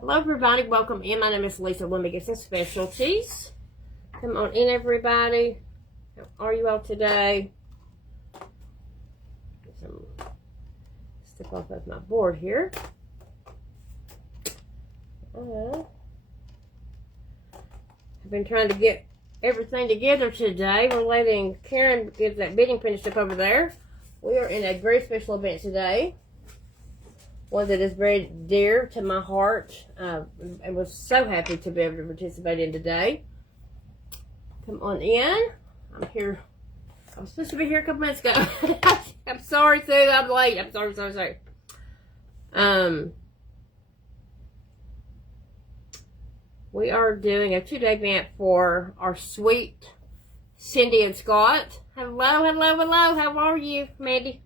Hello everybody, welcome in. My name is Lisa. Let me get some specialties. Come on in everybody. How are you all today? Get some stuff off of my board here. I've been trying to get everything together today. We're letting Karen get that bidding finished up over there. We are in a very special event today. One that is very dear to my heart. I was so happy to be able to participate in today. Come on in. I'm here. I was supposed to be here a couple minutes ago. I'm sorry, Sue. I'm late. I'm sorry. We are doing a 2-day event for our sweet Cindy and Scott. Hello. How are you, Mandy?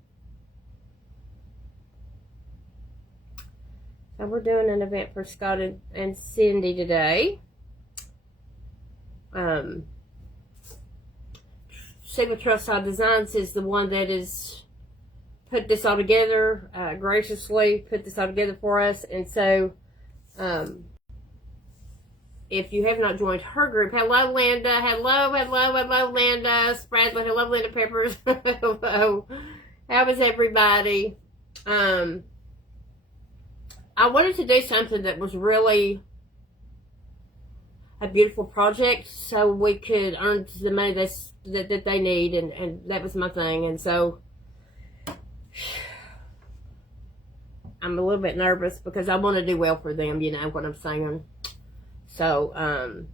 So we're doing an event for Scott and Cindy today. Sigma Trustside Designs is the one that is put this all together, graciously put this all together for us. And so, if you have not joined her group, hello Linda, hello Linda, Spradley, hello Linda Peppers, hello. How is everybody? I wanted to do something that was really a beautiful project so we could earn the money that they need, and that was my thing. And so I'm a little bit nervous because I want to do well for them, you know what I'm saying. So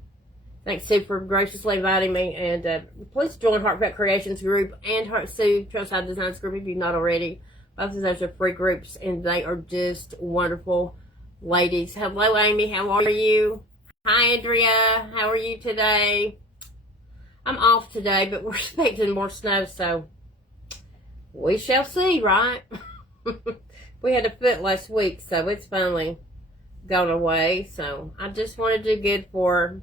thanks Sue for graciously inviting me, and please join Heartfelt Creations group and Sue Trustside Designs group if you've not already. Both of those are free groups, and they are just wonderful ladies. Hello, Amy. How are you? Hi, Andrea. How are you today? I'm off today, but we're expecting more snow, so we shall see, right? We had a foot last week, so it's finally gone away. So I just want to do good for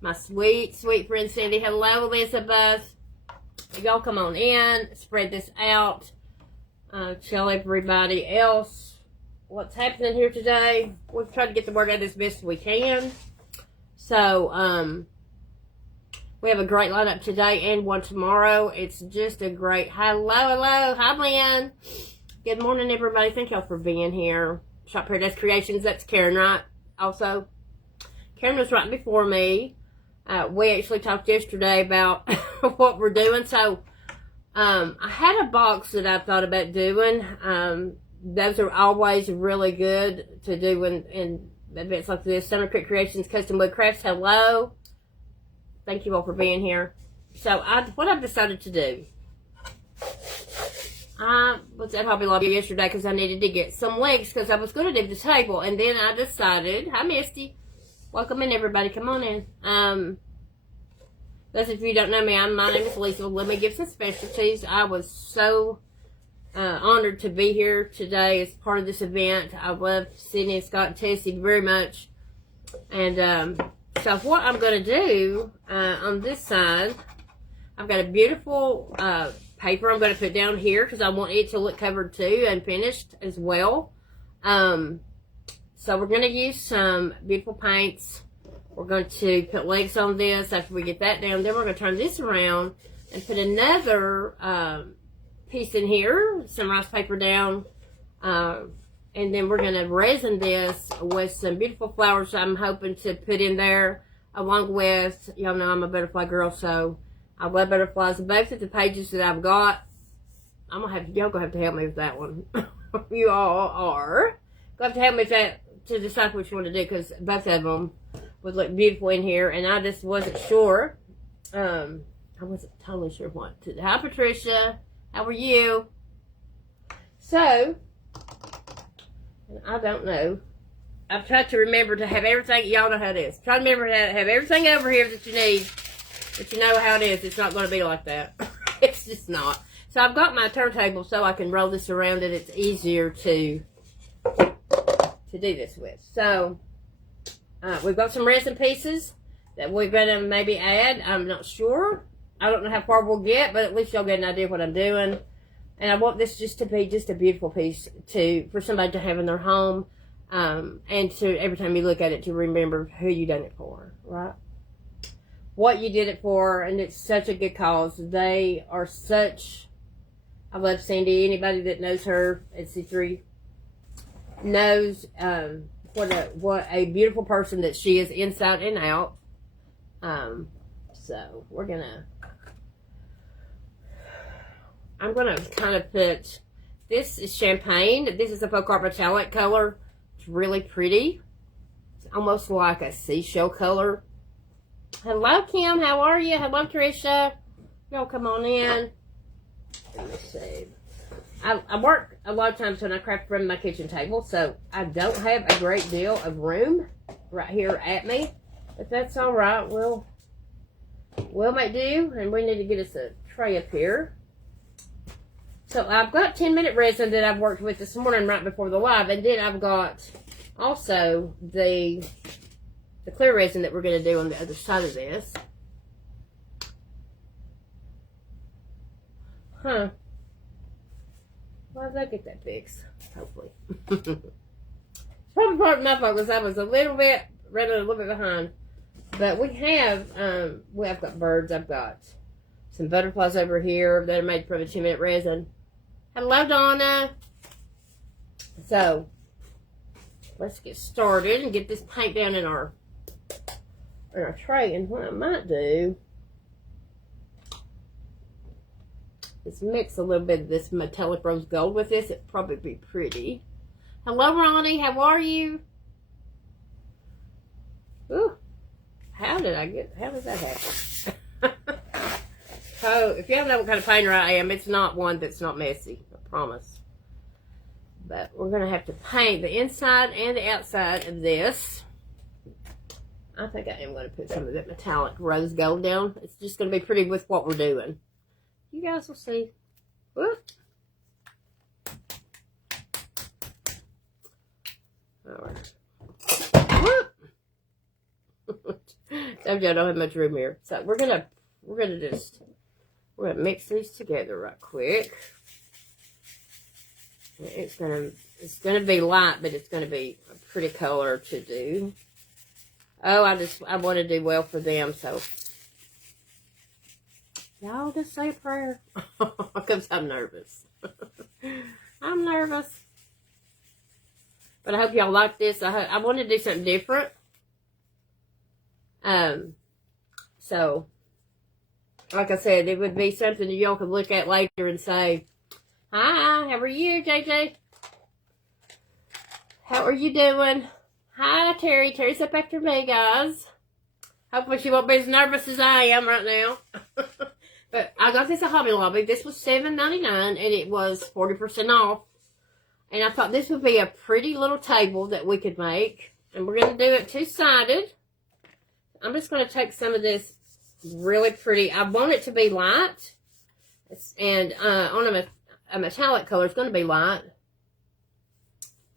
my sweet friend Cindy. Hello, Elizabeth. Y'all come on in. Spread this out. Tell everybody else what's happening here today. We've tried to get the word out as best we can. So, we have a great lineup today and one tomorrow. It's just a great, hello. Hi, Lynn. Good morning, everybody. Thank y'all for being here. Shop Paradise Creations, that's Karen, right? Also, Karen was right before me. We actually talked yesterday about what we're doing. So, I had a box that I thought about doing. Those are always really good to do in events like this. Summer Creek Creations Custom Wood Crafts. Hello. Thank you all for being here. So, what I've decided to do. I was at Hobby Lobby yesterday because I needed to get some legs because I was going to do the table. And then I decided, hi Misty. Welcome in everybody. Come on in. Those of you who don't know me, my name is Lisa. Let me give some specialties. I was so honored to be here today as part of this event. I love Cindy and Scott and Tessie very much. And so what I'm going to do on this side, I've got a beautiful paper I'm going to put down here because I want it to look covered too and finished as well. So we're going to use some beautiful paints. We're going to put legs on this after we get that down. Then we're going to turn this around and put another piece in here, some rice paper down. And then we're going to resin this with some beautiful flowers I'm hoping to put in there, along with, y'all know I'm a butterfly girl, so I love butterflies. Both of the pages that I've got, y'all gonna have to help me with that one. You all are going to have to help me with that to decide which one to do, because both of them would look beautiful in here, and I just wasn't sure. I wasn't totally sure what to do. Hi, Patricia. How are you? So, I don't know. I've tried to remember to have everything. Y'all know how it is. Try to remember to have everything over here that you need. But you know how it is. It's not going to be like that. It's just not. So I've got my turntable so I can roll this around and it's easier to do this with. So, we've got some resin pieces that we're going to maybe add. I'm not sure. I don't know how far we'll get, but at least y'all get an idea of what I'm doing. And I want this just to be just a beautiful piece for somebody to have in their home. And to every time you look at it, to remember who you done it for, right? What you did it for, and it's such a good cause. They are such. I love Sandy. Anybody that knows her at C3 knows what a beautiful person that she is inside and out. So I'm gonna kind of put. This is champagne. This is a Folk Art metallic color. It's really pretty. It's almost like a seashell color. Hello, Kim. How are you? Hello, Tricia. Y'all come on in. Let me see. I work a lot of times when I craft from my kitchen table, so I don't have a great deal of room right here at me. But that's all right. We'll make do, and we need to get us a tray up here. So I've got 10-minute resin that I've worked with this morning right before the live, and then I've got also the clear resin that we're going to do on the other side of this. Huh. Why did I get that fixed? Hopefully. Probably part of my fault because I was running a little bit behind. But I've got birds. I've got some butterflies over here that are made from a 2-minute resin. Hello, Donna. So, let's get started and get this paint down in our tray. And what I might do is mix a little bit of this metallic rose gold with this. It'd probably be pretty. Hello, Ronnie. How are you? Ooh. How did that happen? So, if you don't know what kind of painter I am, it's not one that's not messy. I promise. But we're going to have to paint the inside and the outside of this. I think I am going to put some of that metallic rose gold down. It's just going to be pretty with what we're doing. You guys will see. Whoop. All right. Whoop. Told you I don't have much room here. So we're gonna mix these together right quick. It's gonna be light, but it's gonna be a pretty color to do. Oh, I want to do well for them, so y'all just say a prayer because I'm nervous. I'm nervous, but I hope y'all like this. I want to do something different. So, like I said, it would be something that y'all could look at later and say, hi, how are you, JJ? How are you doing? Hi, Terry. Terry's up after me, guys. Hopefully she won't be as nervous as I am right now. But I got this at Hobby Lobby. This was $7.99 and it was 40% off. And I thought this would be a pretty little table that we could make. And we're going to do it two-sided. I'm just going to take some of this really pretty. I want it to be light. And on a metallic color, it's going to be light.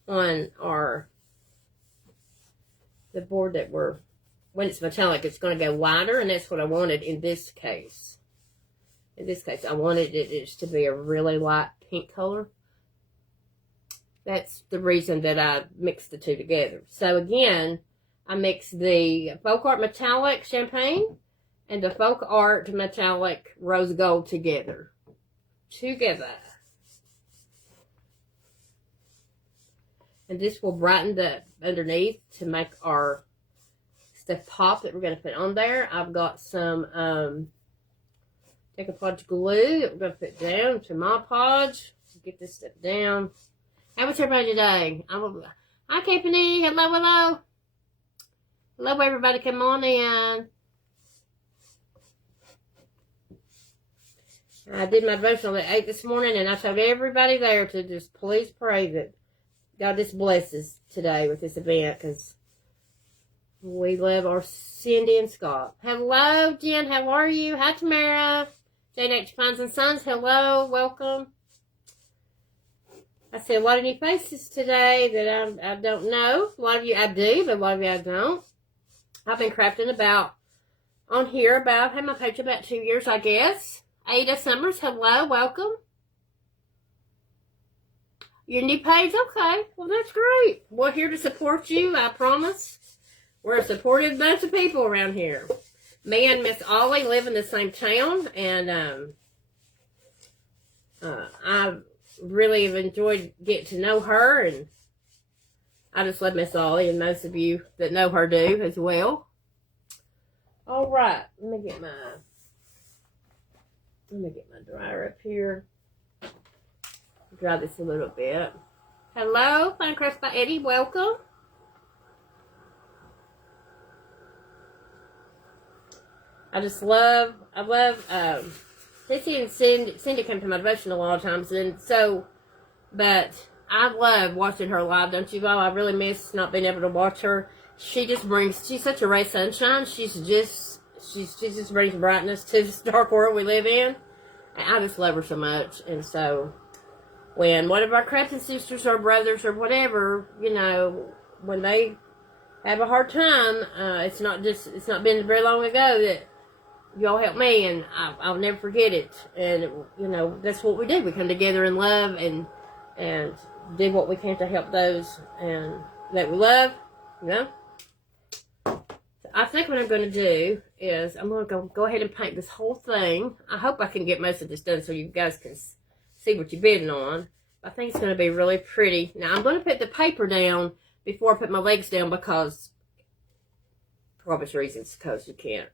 On the board that when it's metallic, it's going to go lighter. And that's what I wanted in this case. In this case, I wanted it just to be a really light pink color. That's the reason that I mixed the two together. So again, I mixed the Folk Art Metallic Champagne and the Folk Art Metallic Rose Gold together. And this will brighten the underneath to make our stuff pop that we're going to put on there. I've got some decoupage glue that we're going to put down to Mod Podge. Get this stuff down. How was everybody today? Hi, Tiffany. Hello, hello. Hello, everybody. Come on in. I did my devotional at 8 this morning, and I told everybody there to just please pray that God just blesses today with this event, because we love our Cindy and Scott. Hello, Jen. How are you? Hi, Tamara. Jane H. Pines and Sons. Hello. Welcome. I see a lot of new faces today that I don't know. A lot of you I do, but a lot of you I don't. I've been crafting on here I've had my page about 2 years, I guess. Ada Summers, hello, welcome. Your new page? Okay. Well, that's great. We're here to support you, I promise. We're a supportive bunch of people around here. Me and Miss Ollie live in the same town, and I really have enjoyed getting to know her, and I just love Miss Ollie, and most of you that know her do as well. All right, let me get my dryer up here. Dry this a little bit. Hello, Finecrest by Eddie. Welcome. I love Sissy and Cindy come to my devotion a lot of times, but I love watching her live, don't you all? I really miss not being able to watch her. She's such a ray of sunshine. She just brings brightness to this dark world we live in. And I just love her so much. And so when one of our Crampton sisters or brothers or whatever, when they have a hard time, it's not been very long ago that y'all helped me, and I'll never forget it. And that's what we do. We come together in love and do what we can to help those and that we love. I think what I'm going to do is I'm going to go ahead and paint this whole thing. I hope I can get most of this done so you guys can see what you're bidding on. I think it's going to be really pretty. Now I'm going to put the paper down before I put my legs down because, for obvious reasons, because you can't.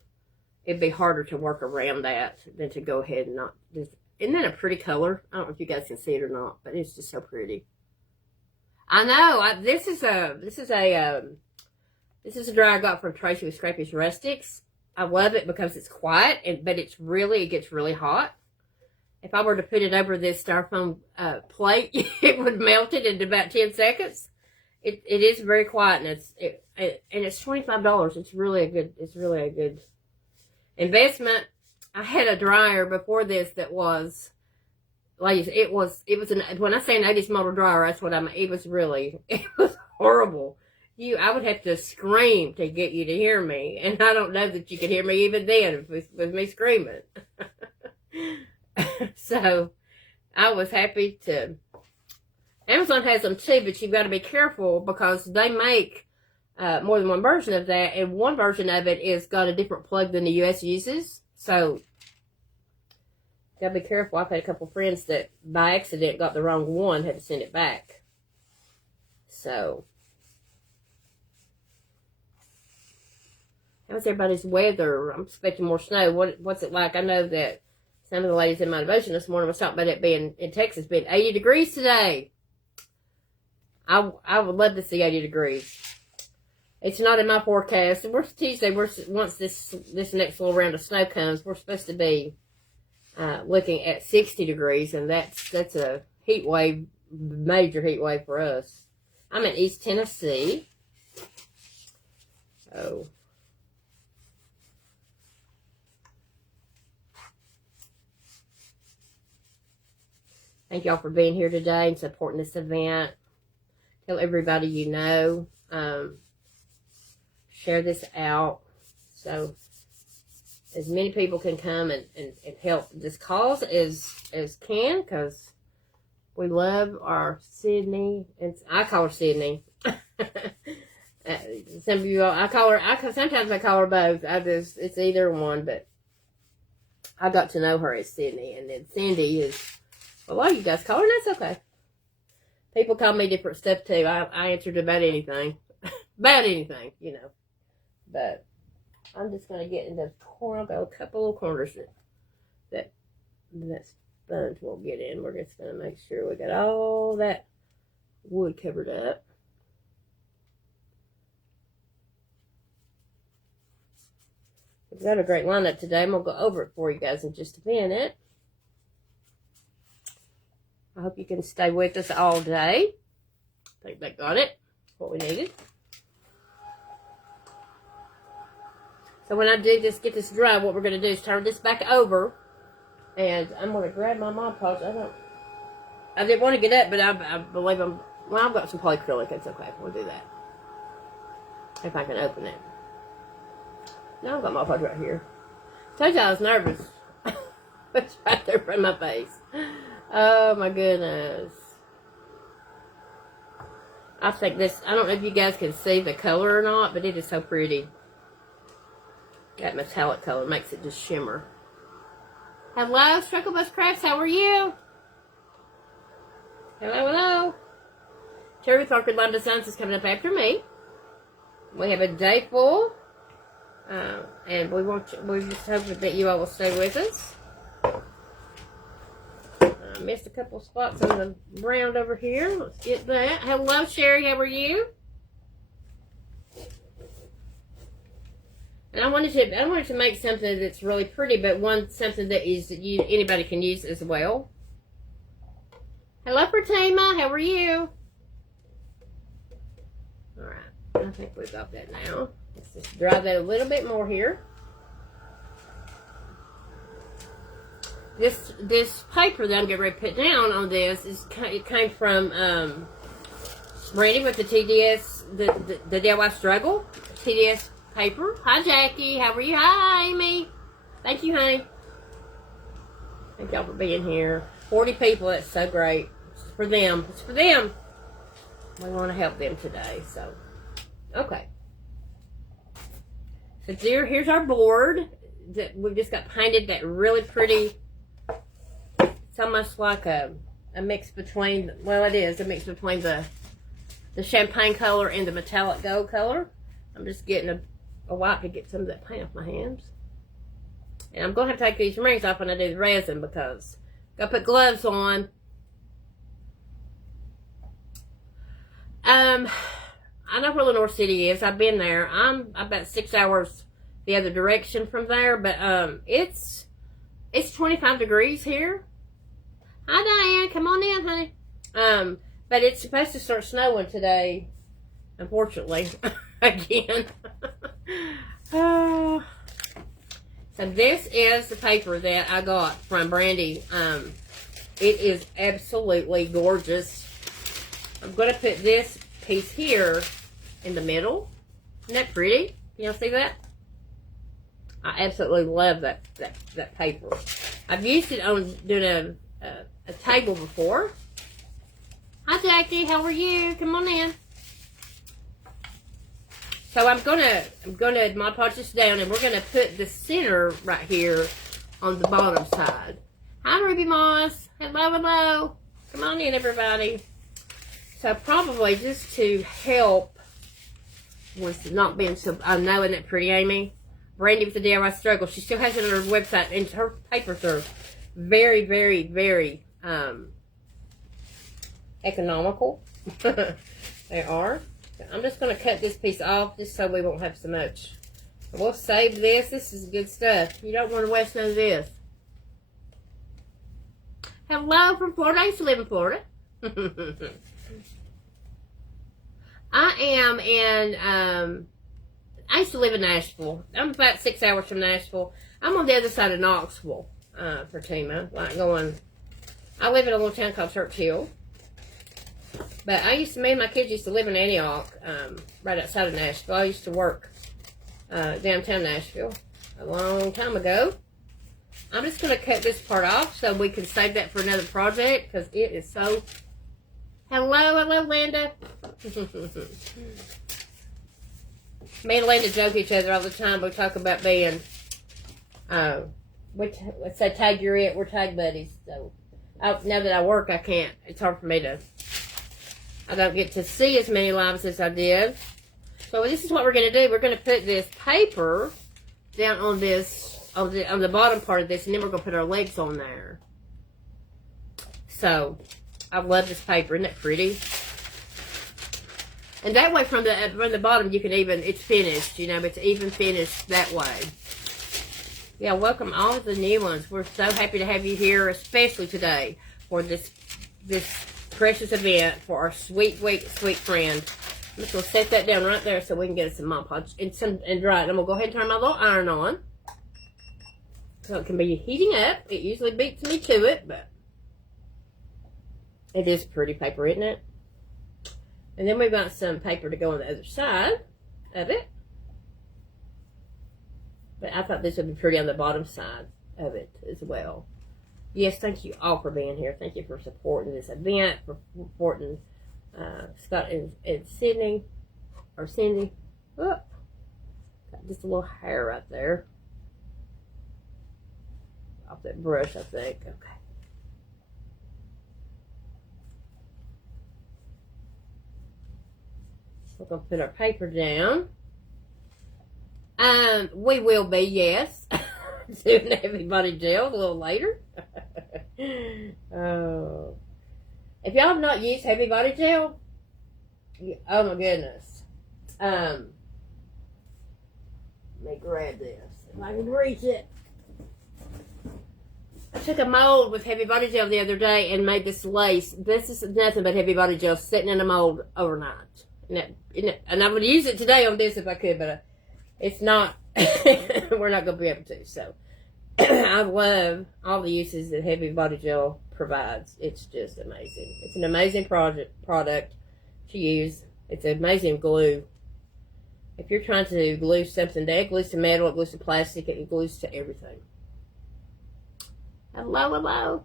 It'd be harder to work around that than to go ahead and not. Isn't that a pretty color? I don't know if you guys can see it or not, but it's just so pretty. I know. This is a dry I got from Tracy with Scrappy's Rustics. I love it because it's quiet, but it gets really hot. If I were to put it over this styrofoam plate, it would melt it in about 10 seconds. It is very quiet, and it's $25. It's really a good investment. I had a dryer before this that was, ladies, when I say an 80s model dryer, that's what I mean. It was horrible. I would have to scream to get you to hear me, and I don't know that you could hear me even then with me screaming. So I was happy to. Amazon has them too, but you've got to be careful because they make more than one version of that, and one version of it is got a different plug than the US uses. So gotta be careful. I've had a couple friends that by accident got the wrong one, had to send it back. So how's everybody's weather? I'm expecting more snow. What's it like? I know that some of the ladies in my devotion this morning was talking about it being in Texas being 80 degrees today. I would love to see 80 degrees. It's not in my forecast. We're Tuesday. Once this next little round of snow comes, we're supposed to be looking at 60 degrees, and that's a heat wave, major heat wave for us. I'm in East Tennessee. So thank y'all for being here today and supporting this event. Tell everybody you know. Share this out so as many people can come and help this cause as can, because we love our Sydney. I call her Sydney. Some of you all, sometimes I call her both. It's either one, but I got to know her as Sydney, and then Cindy is, a lot of you guys call her, and that's okay. People call me different stuff too. I answered about anything. About anything, But I'm just going to get in the corner. I've got a couple of corners that sponge won't get in. We're just going to make sure we got all that wood covered up. We've got a great lineup today. I'm going to go over it for you guys in just a minute. I hope you can stay with us all day. I think that got it. What we needed. So when I do this, get this dry, what we're going to do is turn this back over. And I'm going to grab my Mod Podge. I didn't want to get up, but I believe I've got some polyacrylic. It's okay. We'll do that. If I can open it. No, I've got Mod Podge right here. Told you I was nervous. It's right there in front of my face. Oh my goodness. I think this, I don't know if you guys can see the color or not, but it is so pretty. That metallic color makes it just shimmer. Hello, Strugglebus Crafts, how are you? Hello, hello. Terry Clark Lime Designs is coming up after me. We have a day full. And we just hope that you all will stay with us. Missed a couple spots on the ground over here. Let's get that. Hello, Sherry. How are you? And I wanted to make something that's really pretty, but something that anybody can use as well. Hello, Pratima. How are you? All right. I think we've got that now. Let's just dry that a little bit more here. This paper that I'm getting ready to put down on this it came from Brandy with the TDS, the DIY Struggle TDS paper. Hi, Jackie. How are you? Hi, Amy. Thank you, honey. Thank y'all for being here. 40 people. That's so great. It's for them. It's for them. We want to help them today. So, okay. So here's our board that we just got painted. That really pretty. It's almost like a mix between, well, it is a mix between the champagne color and the metallic gold color. I'm just getting a wipe to get some of that paint off my hands. And I'm going to have to take these rings off when I do the resin because I've got to put gloves on. I know where Lenore City is. I've been there. I'm about 6 hours the other direction from there, but it's 25 degrees here. Hi, Diane. Come on in, honey. But it's supposed to start snowing today, unfortunately, again. So this is the paper that I got from Brandy. It is absolutely gorgeous. I'm going to put this piece here in the middle. Isn't that pretty? Can y'all see that? I absolutely love that paper. I've used it on doing a table before. Hi, Jackie. How are you? Come on in. So I'm gonna Mod Podge this down, and we're gonna put the center right here on the bottom side. Hi, Ruby Moss. Hello, hello. Come on in, everybody. So probably just to help with not being so, I know, isn't it pretty, Amy? Brandy with the DIY Struggle. She still has it on her website, and her papers are very, very, very economical. They are. I'm just going to cut this piece off just so we won't have so much. We'll save this. This is good stuff. You don't want to waste none of this. Hello from Florida. I used to live in Florida. I used to live in Nashville. I'm about 6 hours from Nashville. I'm on the other side of Knoxville, Fatima. I live in a little town called Churchill. But me and my kids used to live in Antioch, right outside of Nashville. I used to work downtown Nashville a long time ago. I'm just going to cut this part off so we can save that for another project because it is so... Hello, Linda. Me and Linda joke each other all the time. We talk about being, let's say tag you're it. We're tag buddies. So now that I work, I can't. It's hard for me to... I don't get to see as many lives as I did. So this is what we're going to do. We're going to put this paper down on this, on the bottom part of this, and then we're going to put our legs on there. So, I love this paper. Isn't that pretty? And that way from the bottom, you can even, it's finished, you know, it's even finished that way. Yeah, welcome all of the new ones. We're so happy to have you here, especially today, for this precious event for our sweet friend. I'm just going to set that down right there so we can get some Mod Podge and dry it. I'm going to go ahead and turn my little iron on. So it can be heating up. It usually beats me to it, but it is pretty paper, isn't it? And then we've got some paper to go on the other side of it. But I thought this would be pretty on the bottom side of it as well. Yes, thank you all for being here. Thank you for supporting this event, for supporting Scott and Sydney, or Cindy. Oh, got just a little hair right there. Off that brush, I think. Okay. We're going to put our paper down. We will be, yes, doing the Heavy Body Gel a little later. Oh. If y'all have not used Heavy Body Gel, oh my goodness. Let me grab this if I can reach it. I took a mold with Heavy Body Gel the other day and made this lace. This is nothing but Heavy Body Gel sitting in a mold overnight. And I would use it today on this if I could, but it's not. We're not going to be able to. So I love all the uses that Heavy Body Gel provides. It's just amazing. It's an amazing product to use. It's an amazing glue. If you're trying to glue something down, it glues to metal, it glues to plastic, it glues to everything. Hello.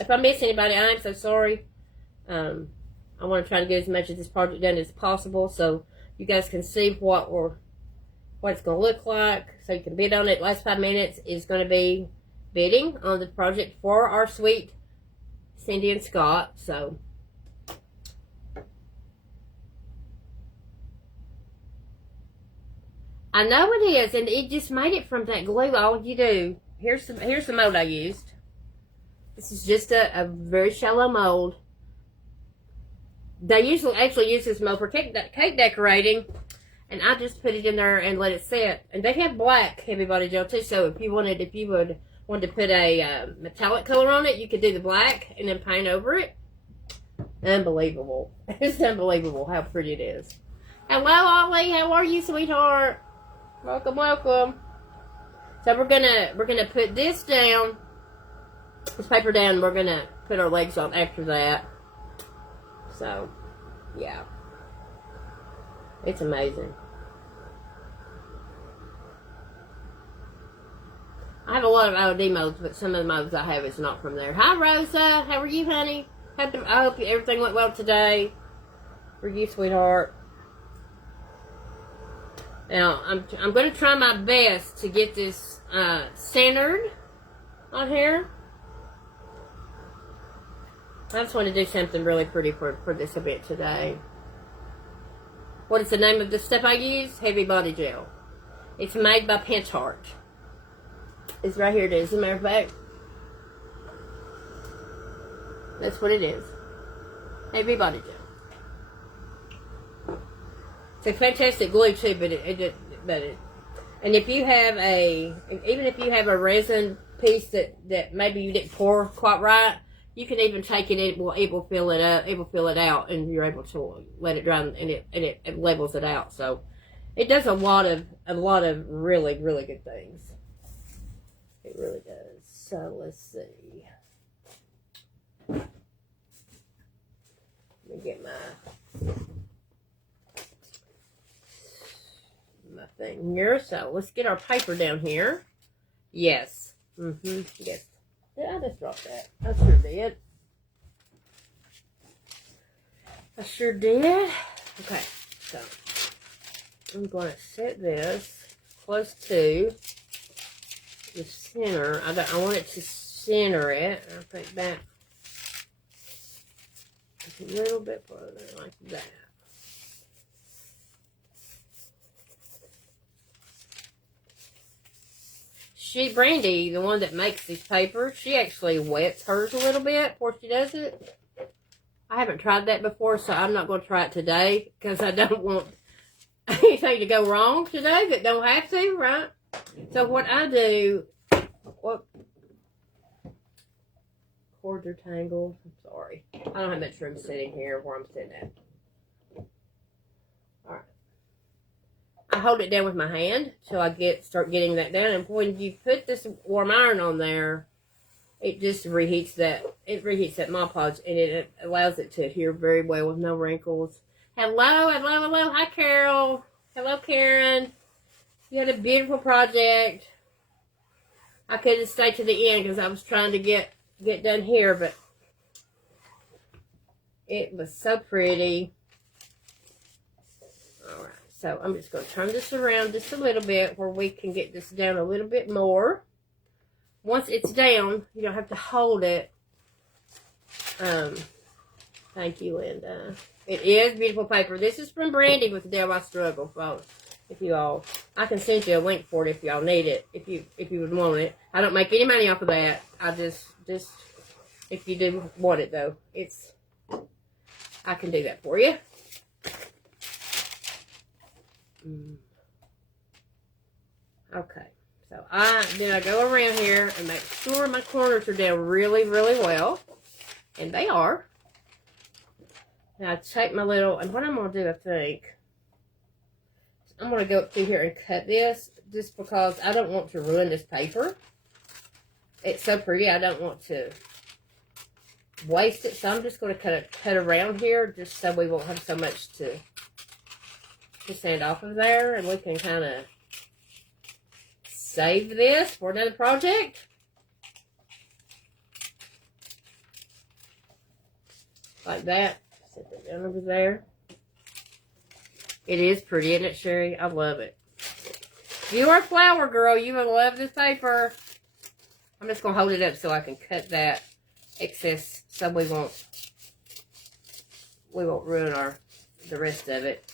If I miss anybody, I am so sorry. I want to try to get as much of this project done as possible so you guys can see what it's going to look like, so you can bid on it. Last 5 minutes is going to be bidding on the project for our sweet Cindy and Scott. So I know it is, and it just made it from that glue. All you do, here's the mold I used. This is just a very shallow mold. They usually actually use this mold for cake decorating, and I just put it in there and let it set. And they have black Heavy Body Gel too, so if you wanted to put a metallic color on it, you could do the black and then paint over it. Unbelievable. It's unbelievable how pretty it is. Hello, Ollie. How are you, sweetheart? Welcome. So we're gonna put this down, this paper down, and we're gonna put our legs on after that. So, yeah. It's amazing. I have a lot of OD modes, but some of the modes I have is not from there. Hi, Rosa. How are you, honey? I hope everything went well today for you, sweetheart. Now, I'm going to try my best to get this centered on here. I just want to do something really pretty for this event today. What is the name of the stuff I use? Heavy Body Gel. It's made by Pentart. It's right here. It is. As a matter of fact, that's what it is. Heavy Body Gel. It's a fantastic glue too, but and if you have even if you have a resin piece that maybe you didn't pour quite right, you can even take it. It will fill it up. It will fill it out, and you're able to let it dry, and it levels it out. So it does a lot of really good things. It really does. So let's see. Let me get my thing here. So let's get our paper down here. Yes. Yes. Did I just drop that? I sure did. Okay, so I'm going to set this close to the center. I want it to center it. I think that a little bit further, like that. Brandy, the one that makes these papers, she actually wets hers a little bit before she does it. I haven't tried that before, so I'm not going to try it today because I don't want anything to go wrong today that don't have to, right? So what I do, cords are tangled. I'm sorry. I don't have much room sitting here where I'm sitting at. All right. I hold it down with my hand till I start getting that down. And when you put this warm iron on there, it just reheats that. It reheats that Mod Podge, and it allows it to adhere very well with no wrinkles. Hello. Hi, Carol. Hello, Karen. You had a beautiful project. I couldn't stay to the end because I was trying to get done here, but It was so pretty. Alright, so I'm just going to turn this around just a little bit where we can get this down a little bit more. Once it's down, you don't have to hold it. Thank you, Linda. It is beautiful paper. This is from Brandy with the Day of My Struggle, folks. If you all, I can send you a link for it if y'all need it. If you would want it. I don't make any money off of that. I just if you do want it though, I can do that for you. Okay, so I go around here and make sure my corners are down really, really well, and they are. Now I take my little, and what I'm gonna do, I think, I'm going to go up through here and cut this just because I don't want to ruin this paper. It's so pretty. I don't want to waste it. So I'm just going to cut around here just so we won't have so much to sand off of there. And we can kind of save this for another project. Like that. Set that down over there. It is pretty, isn't it, Sherry? I love it. If you are a flower girl, you will love this paper. I'm just going to hold it up so I can cut that excess so we won't ruin the rest of it.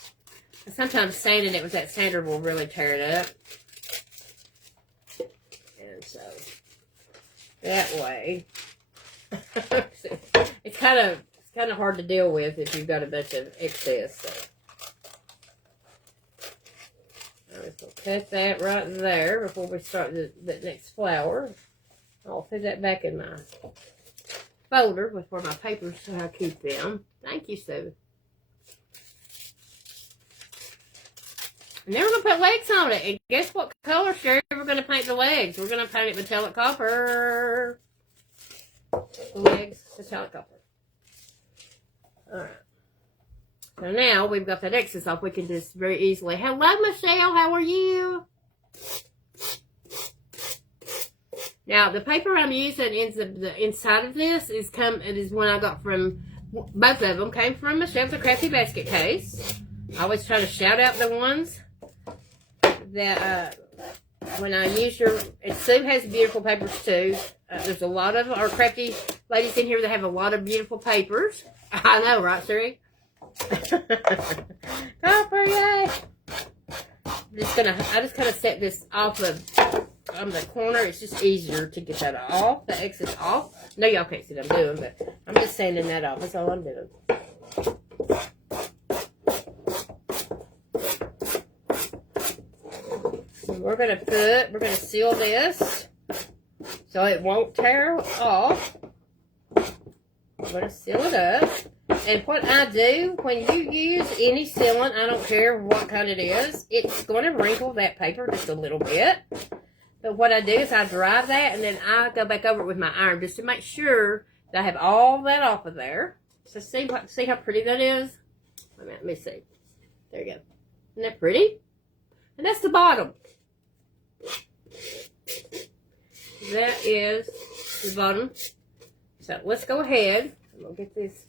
And sometimes sanding it with that sander will really tear it up. And so, that way, it's kind of hard to deal with if you've got a bunch of excess. So. I'm just going to cut that right there before we start the next flower. I'll put that back in my folder with where my papers, so I keep them. Thank you, Sue. And then we're going to put legs on it. And guess what color, Sherry, we're going to paint the legs? We're going to paint it metallic copper. The legs, metallic copper. Alright. So now we've got that excess off, we can just very easily. Hello, Michelle. How are you? Now the paper I'm using in the inside of this is one I got from both of them. Came from Michelle's A Crafty Basket Case. I always try to shout out the ones that when I use your. And Sue has beautiful papers too. There's a lot of our crafty ladies in here that have a lot of beautiful papers. I know, right, Sherry? Copper, yay! I just kind of set this off on the corner. It's just easier to get that off, the excess off. No, y'all can't see what I'm doing, but I'm just sanding that off. That's all I'm doing. And we're gonna seal this so it won't tear off. We're gonna seal it up. And what I do, when you use any sealant, I don't care what kind it is, it's going to wrinkle that paper just a little bit. But what I do is I dry that, and then I go back over it with my iron just to make sure that I have all that off of there. So see how pretty that is? Wait a minute, let me see. There you go. Isn't that pretty? And that's the bottom. That is the bottom. So let's go ahead. I'm going to get this.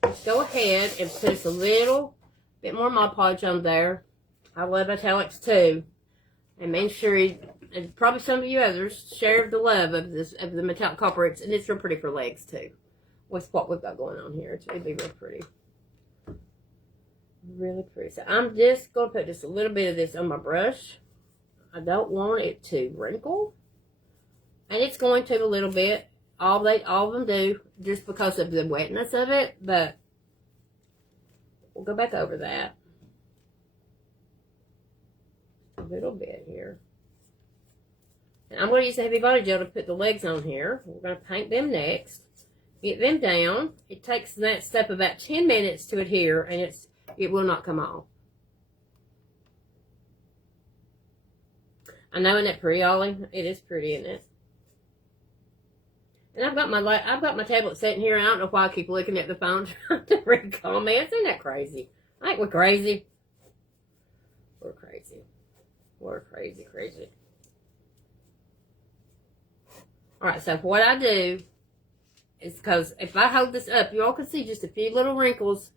Let's go ahead and put us a little bit more Mod Podge on there. I love italics too. And make sure and probably some of you others share the love of the metallic copper. And it's real pretty for legs too. With what we've got going on here. It'll be real pretty. Really pretty. So I'm just going to put just a little bit of this on my brush. I don't want it to wrinkle. And it's going to a little bit. All of them do, just because of the wetness of it, but we'll go back over that a little bit here. And I'm going to use the heavy body gel to put the legs on here. We're going to paint them next. Get them down. It takes that step about 10 minutes to adhere, and it will not come off. I know, isn't it pretty, Ollie? It is pretty, isn't it? And I've got my tablet sitting here. I don't know why I keep looking at the phone trying to read comments. Isn't that crazy? I think we're crazy. We're crazy. We're crazy, crazy. All right. So what I do is because if I hold this up, you all can see just a few little wrinkles.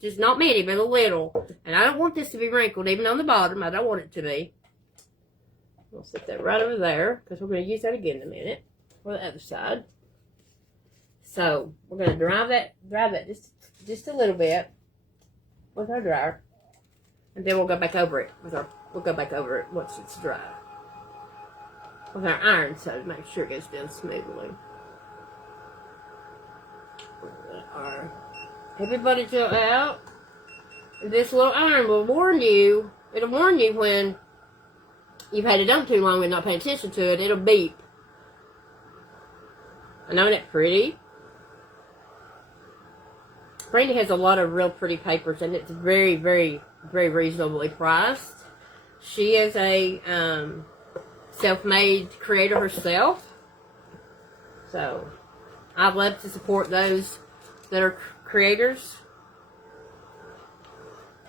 Just not many, but a little. And I don't want this to be wrinkled, even on the bottom. I don't want it to be. We'll set that right over there, because we're going to use that again in a minute. For the other side. So, we're going to dry that just a little bit with our dryer. And then we'll go back over it we'll go back over it once it's dry. With our iron, so to make sure it goes down smoothly. Everybody chill out. This little iron will warn you. It'll warn you when you've had it on too long and not paying attention to it. It'll beep. I know that pretty. Brandy has a lot of real pretty papers, and it's very, very, very reasonably priced. She is a self-made creator herself. So, I love to support those that are creators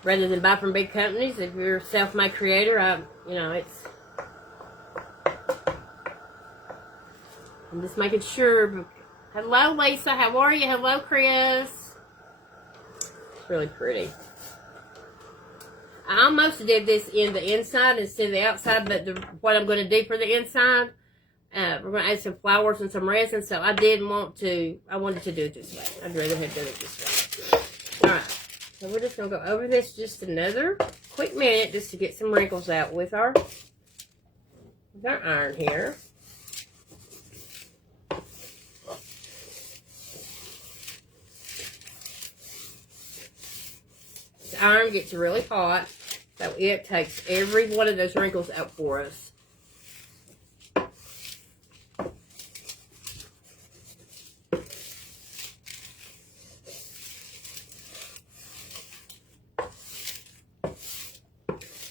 rather than buy from big companies. If you're a self-made creator, I'm just making sure. Hello, Lisa. How are you? Hello, Chris. It's really pretty. I almost did this in the inside instead of the outside, but what I'm going to do for the inside, we're going to add some flowers and some resin, so I wanted to do it this way. I'd rather have done it this way. Alright, so we're just going to go over this just another quick minute just to get some wrinkles out with our iron here. The iron gets really hot, so it takes every one of those wrinkles out for us.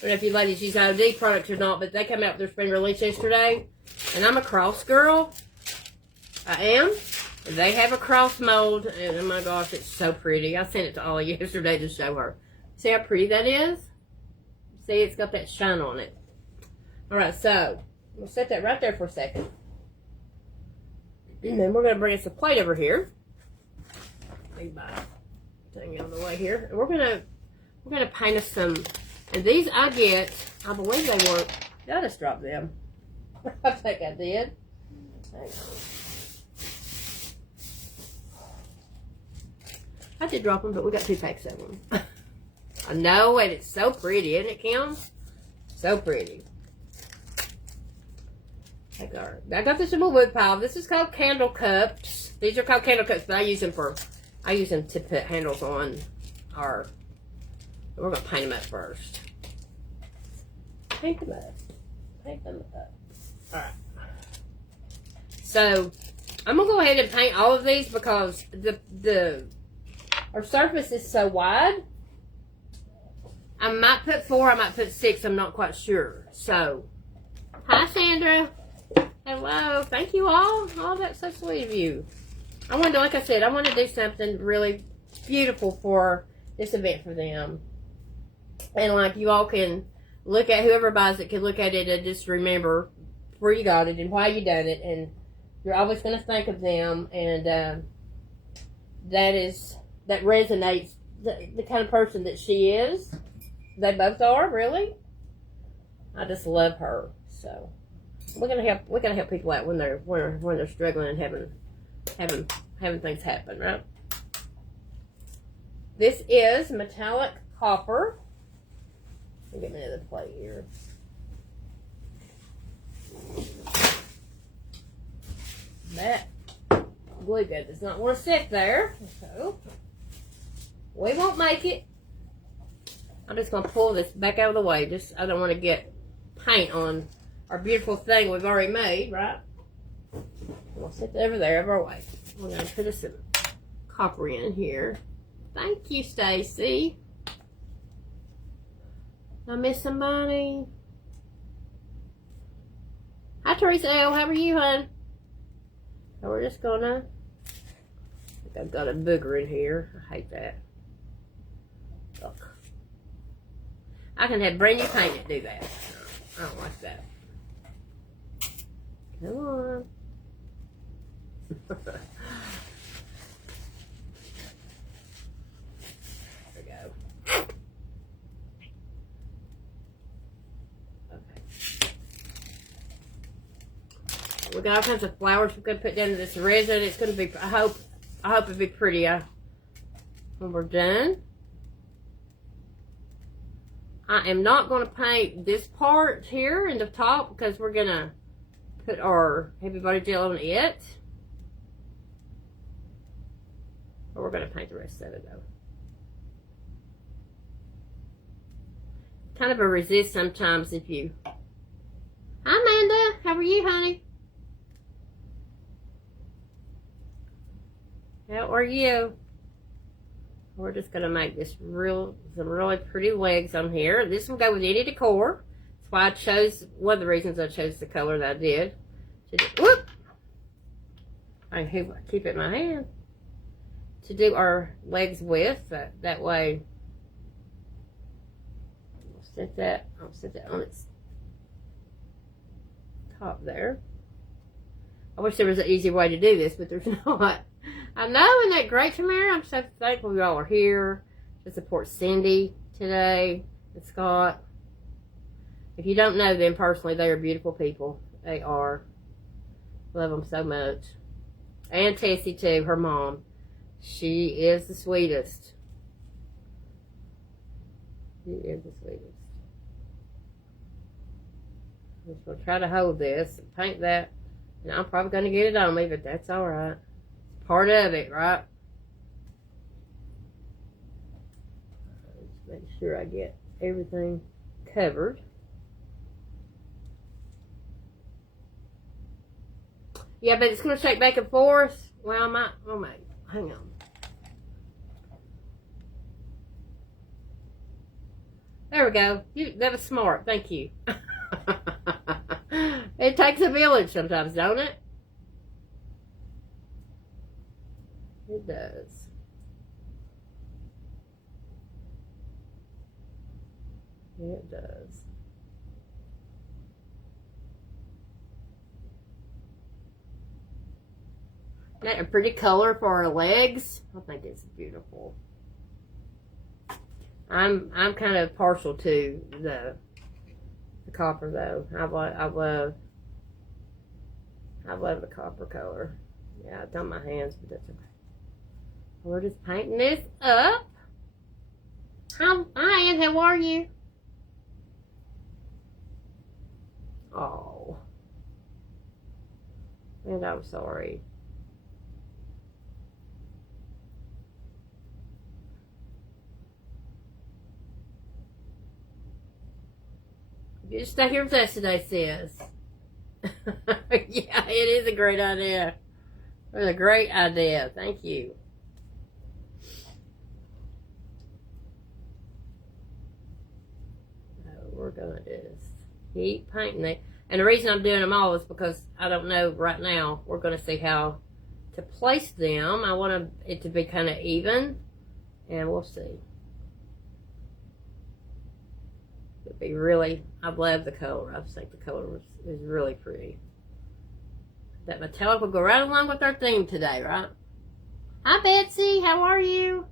I don't know if you ladies use OD products or not, but they come out with their spring release yesterday. And I'm a cross girl. I am. They have a cross mold, and oh my gosh, it's so pretty. I sent it to Ollie yesterday to show her. See how pretty that is? See, it's got that shine on it. Alright, so we'll set that right there for a second. And then we're going to bring us a plate over here. Big bite. Thing out of the way here. And we're gonna paint us some. And these I believe they were. Did I just drop them? I think I did. Hang on. I did drop them, but we got 2 packs of them. I know, and it's so pretty, isn't it, Kim? So pretty. I got this in my wood pile. This is called candle cups. These are called candle cups, but I use them to put handles on our. We're gonna paint them up first. Paint them up. Paint them up. All right. So I'm gonna go ahead and paint all of these because our surface is so wide. I might put 4, I might put 6, I'm not quite sure. So, hi Sandra. Hello. Thank you all. Oh, that's so sweet of you. I wanted to, like I said, I want to do something really beautiful for this event for them. And like you all can look at, whoever buys it can look at it and just remember where you got it and why you done it. And you're always going to think of them. And that resonates the kind of person that she is. They both are, really. I just love her. So we're gonna help people out when they're struggling and having things happen, right? This is metallic copper. Let me get me another plate here. That glue gun does not want to sit there, so we won't make it. I'm just going to pull this back out of the way. I don't want to get paint on our beautiful thing we've already made, right? We'll sit that over there, over our way. We're going to put some copper in here. Thank you, Stacy. Did I miss somebody? Hi, Teresa L. How are you, hon? So we're just going to... I think I've got a booger in here. I hate that. Look. I can have brand new paint that do that. I don't like that. Come on. We got all kinds of flowers we're gonna put down in this resin. It's gonna be, I hope it'll be pretty when we're done. I am not gonna paint this part here in the top because we're gonna put our Happy Body Gel on it. But we're gonna paint the rest of it though. Kind of a resist sometimes if you. Hi Amanda, how are you, honey? How are you? We're just gonna make this some really pretty legs on here. This will go with any decor. That's why I chose, one of the reasons I chose the color that I did. Whoop! I can keep it in my hand. To do our legs with, that way. I'll set that on its top there. I wish there was an easy way to do this, but there's not. I know, isn't that great, Tamara? I'm so thankful you all are here to support Cindy today and Scott. If you don't know them personally, they are beautiful people. They are. Love them so much. And Tessie too, her mom. She is the sweetest. She is the sweetest. I'm just going to try to hold this and paint that. And I'm probably going to get it on me, but that's alright. It's part of it, right? Just make sure I get everything covered. Yeah, but it's going to shake back and forth. Well, I might, oh my, hang on. There we go. That was smart. Thank you. It takes a village sometimes, don't it? It does. It does. Isn't that a pretty color for our legs? I think it's beautiful. I'm kind of partial to the copper though. I love the copper color. Yeah, it's on my hands, but that's okay. We're just painting this up. Hi, Ann, how are you? Oh. And I'm sorry. You just stay here with us today, sis. Yeah, it is a great idea. It was a great idea. Thank you. So we're going to just keep painting it. And the reason I'm doing them all is because I don't know right now. We're going to see how to place them. I want it to be kind of even. And we'll see. It'd be really, I love the color. I think the color is really pretty. That metallic will go right along with our theme today, right? Hi, Betsy. How are you?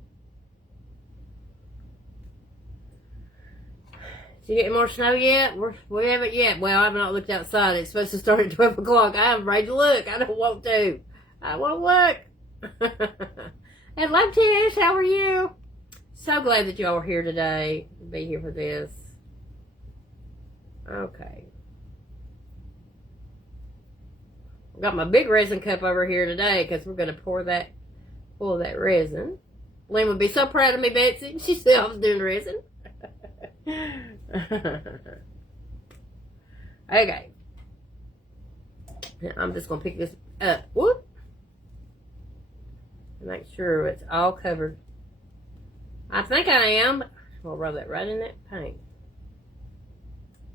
Did you get more snow yet? We haven't yet. Well, I've not looked outside. It's supposed to start at 12 o'clock. I'm afraid to look. I don't want to. I won't look. And love Tish, how are you? So glad that y'all are here today to be here for this. Okay. I've got my big resin cup over here today because we're going to pour that full of that resin. Lynn would be so proud of me, Betsy. She said I was doing resin. Okay. I'm just going to pick this up. Whoop. Make sure it's all covered. I think I am. We'll rub that right in that paint.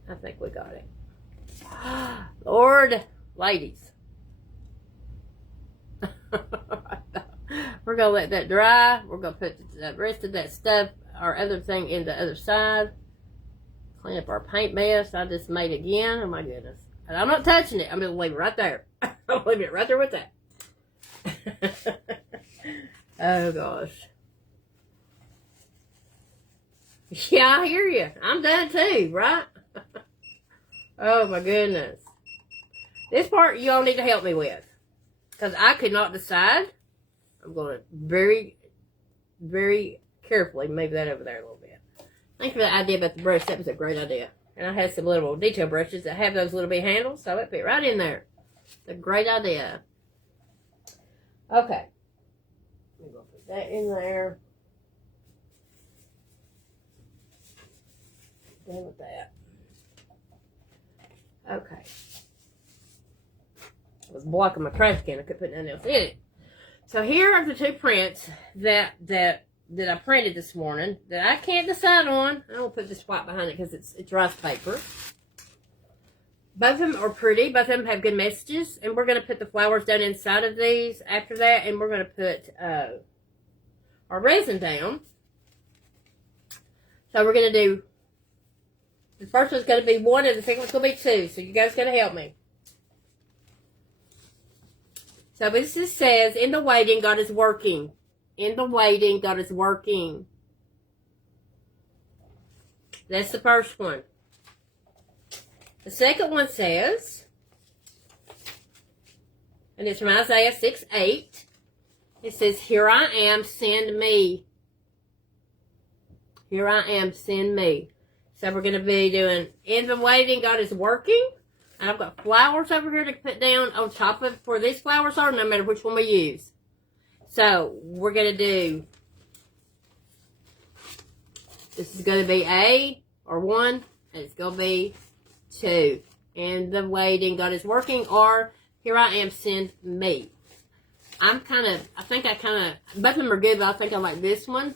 I think we got it. Lord, ladies. We're going to let that dry. We're going to put the rest of that stuff, our other thing, in the other side. Clean up our paint mess I just made again. Oh my goodness. And I'm not touching it. I'm going to leave it right there. I'm leaving it right there with that. Oh gosh. Yeah, I hear you. I'm done too, right? Oh my goodness. This part you all need to help me with. Because I could not decide. I'm going to very, very carefully move that over there a little bit. Thank you for the idea about the brush. That was a great idea. And I had some little detail brushes that have those little bit handles, so it fit right in there. It's a great idea. Okay. I'm going to put that in there. Done with that. Okay. I was blocking my trash can. I couldn't put nothing else in it. So here are the two prints that I printed this morning that I can't decide on. I won't put this white behind it because it's rice paper. Both of them are pretty. Both of them have good messages. And we're going to put the flowers down inside of these after that. And we're going to put our resin down. So we're going to do, the first one's going to be 1 and the second one's going to be 2. So you guys got to help me. So this just says, in the waiting, God is working. In the waiting, God is working. That's the first one. The second one says, and it's from Isaiah 6:8. It says, here I am, send me. Here I am, send me. So we're going to be doing, in the waiting, God is working. And I've got flowers over here to put down on top of where these flowers are, no matter which one we use. So, we're going to do, this is going to be A, or 1, and it's going to be 2. And the waiting, God is working, or here I am, send me. I think both of them are good, but I think I like this one.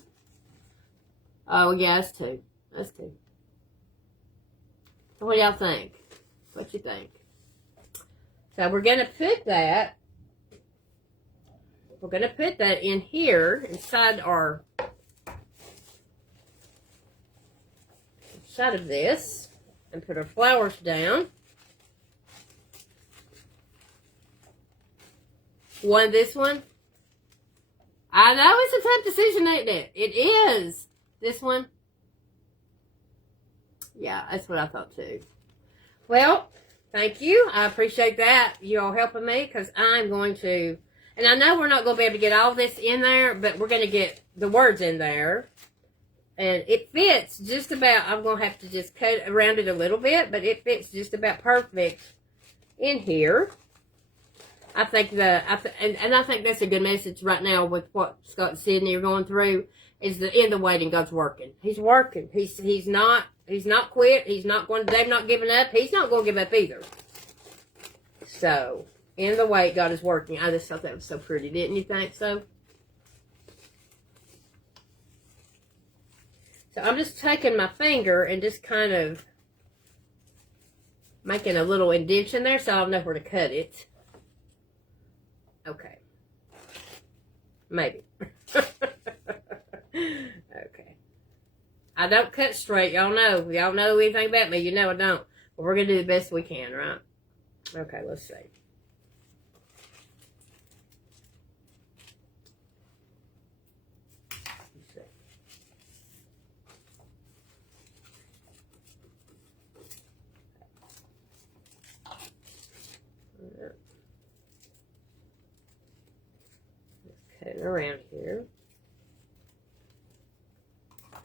Oh, yeah, that's 2. That's 2. So what do y'all think? What you think? So we're going to put that. We're going to put that in here inside of this and put our flowers down. One, this one. I know it's a tough decision, ain't it? It is. This one. Yeah, that's what I thought too. Well, thank you. I appreciate that. You all helping me because I'm going to, and I know we're not going to be able to get all this in there, but we're going to get the words in there. And it fits just about, I'm going to have to just cut around it a little bit, but it fits just about perfect in here. I think and I think that's a good message right now with what Scott and Sydney are going through, is the in the waiting, God's working. He's working. He's not quit. They've not given up. He's not going to give up either. So, in the wait, God is working. I just thought that was so pretty. Didn't you think so? So, I'm just taking my finger and just kind of making a little indentation there so I'll know where to cut it. Okay. Maybe. Okay. I don't cut straight. Y'all know. Y'all know anything about me. You know I don't. But we're going to do the best we can, right? Okay, let's see. Let's see. Let's cut it around here.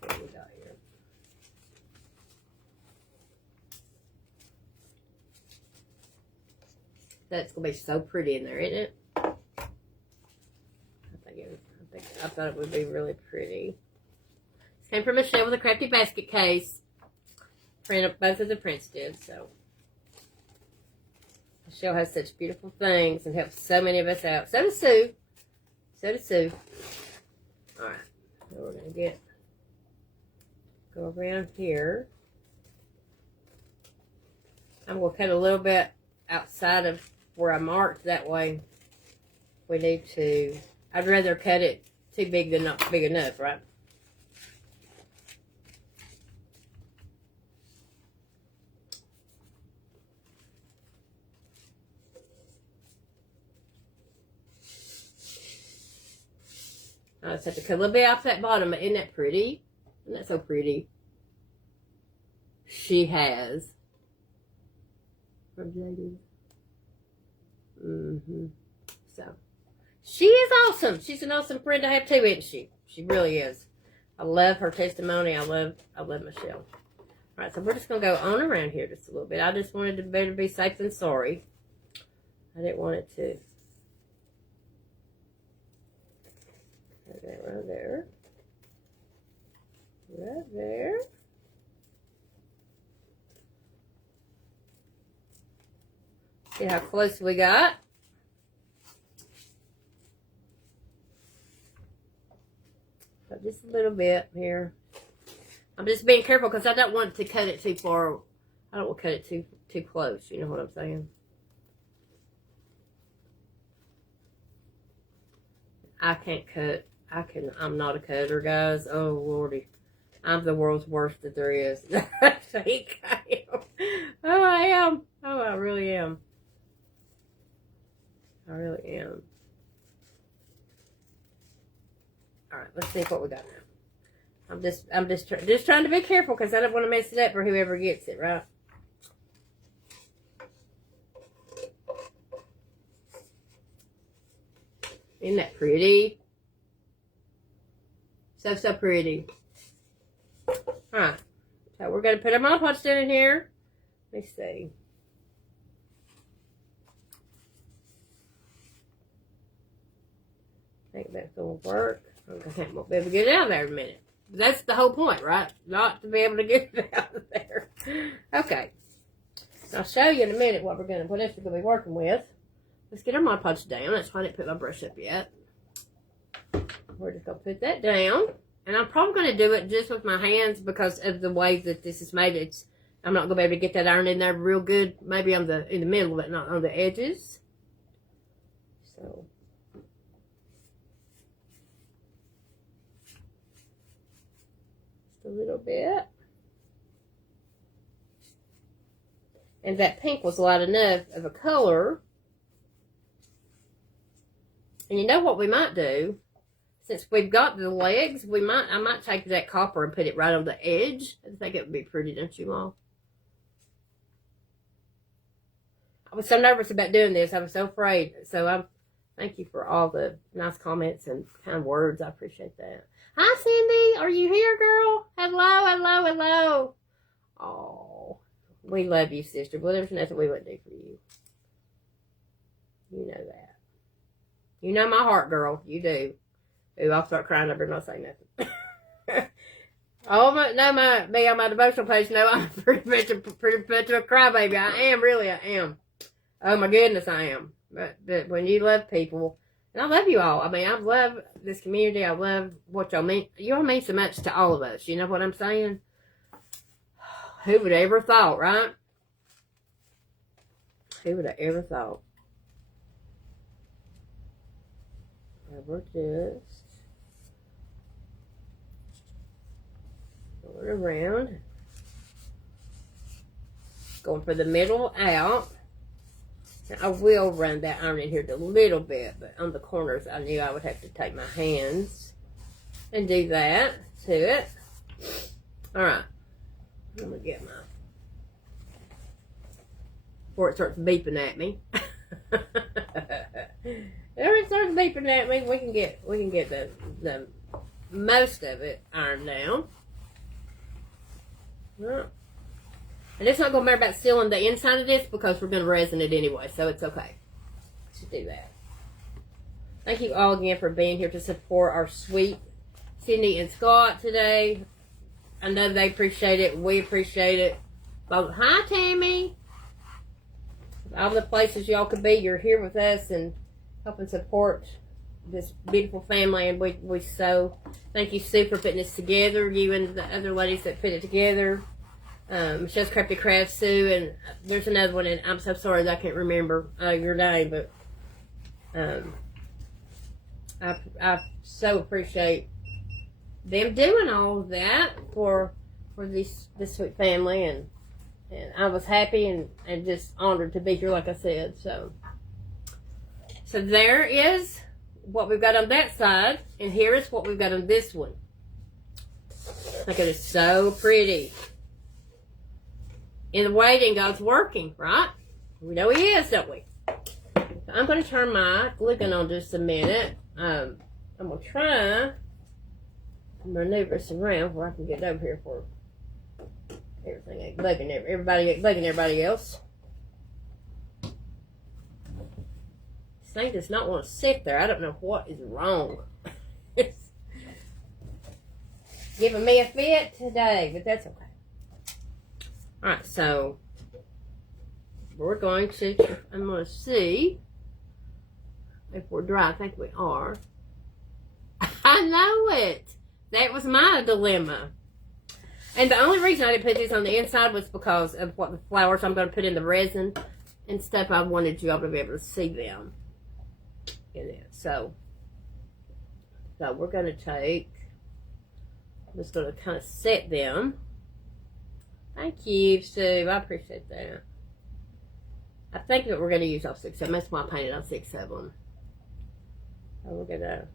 What we got here? That's gonna be so pretty in there, isn't it? I thought it would be really pretty. This came from Michelle with a Crafty Basket case. Both of the prints did, so. Michelle has such beautiful things and helps so many of us out. So does Sue. So does Sue. Alright. So we're gonna go around here. I'm gonna cut a little bit outside of where I marked, that way we need to, I'd rather cut it too big than not big enough, right? I just have to cut a little bit off that bottom. Isn't that pretty? Isn't that so pretty? She has. From JD. So, she is awesome. She's an awesome friend to have too, isn't she? She really is. I love her testimony. I love Michelle. All right, so we're just going to go on around here just a little bit. I just wanted to better be safe than sorry. I didn't want it to. Right there. Right there. See how close we got. So just a little bit here. I'm just being careful because I don't want to cut it too far. I don't want to cut it too close. You know what I'm saying? I can't cut. I'm not a cutter, guys. Oh, Lordy. I'm the world's worst that there is. I think I am. Oh, I am. Oh, I really am. I really am. All right, let's see what we got now. I'm just trying to be careful because I don't want to mess it up for whoever gets it, right? Isn't that pretty? So pretty. Alright. So we're going to put our Mod Podge down in here. Let me see. I think that's going to work. I won't be able to get it out of there in a minute. That's the whole point, right? Not to be able to get it out of there. Okay. I'll show you in a minute what else we're going to be working with. Let's get our Mod Podge down. That's why I didn't put my brush up yet. We're just going to put that down. And I'm probably going to do it just with my hands because of the way that this is made. I'm not going to be able to get that iron in there real good. Maybe in the middle, but not on the edges. So. Just a little bit. And that pink was light enough of a color. And you know what we might do? Since we've got the legs, I might take that copper and put it right on the edge. I think it would be pretty, don't you, Mom? I was so nervous about doing this. I was so afraid. So thank you for all the nice comments and kind words. I appreciate that. Hi, Cindy. Are you here, girl? Hello. Oh, we love you, sister. Well, there's nothing we wouldn't do for you. You know that. You know my heart, girl. You do. Ooh, I'll start crying. I better not say nothing. Me on my devotional page. No, I'm pretty much a crybaby. I am. Oh my goodness, I am. But when you love people, and I love you all. I mean, I love this community. I love what y'all mean. Y'all mean so much to all of us. You know what I'm saying? Who would have ever thought, right? Who would have ever thought? We're just going around, going for the middle out. Now, I will run that iron in here a little bit, but on the corners I knew I would have to take my hands and do that to it. Alright, I'm going to get my, before it starts beeping at me. If it starts beeping at me, we can get the most of it ironed down. Right. And it's not going to matter about sealing the inside of this because we're going to resin it anyway, so it's okay. Let's do that. Thank you all again for being here to support our sweet Cindy and Scott today. I know they appreciate it. We appreciate it. Both. Hi, Tammy. All the places y'all could be, you're here with us and helping support this beautiful family, and we so thank you, Sue, for putting this together. You and the other ladies that put it together. Michelle's Crafty Crafts, Sue, and there's another one, and I'm so sorry that I can't remember your name, but I so appreciate them doing all of that for this sweet family, and I was happy and just honored to be here, like I said. So there is what we've got on that side, and here is what we've got on this one. Look at it, so pretty. In the waiting, God's working, right? We know He is, don't we? I'm going to turn my glue gun on just a minute. I'm going to try to maneuver this around where I can get over here for everything ain't bugging everybody else. This thing does not want to sit there. I don't know what is wrong. It's giving me a fit today, but that's okay. Alright, so we're going to, I'm going to see if we're dry. I think we are. I know it. That was my dilemma. And the only reason I didn't put this on the inside was because of what the flowers I'm going to put in the resin and stuff. I wanted you all to be able to see them in it. So we're going to take, I'm just going to kind of set them. Thank you, Steve. I appreciate that. I think that we're going to use all 6 of them. That's why I painted all 6 of them. So we're going to,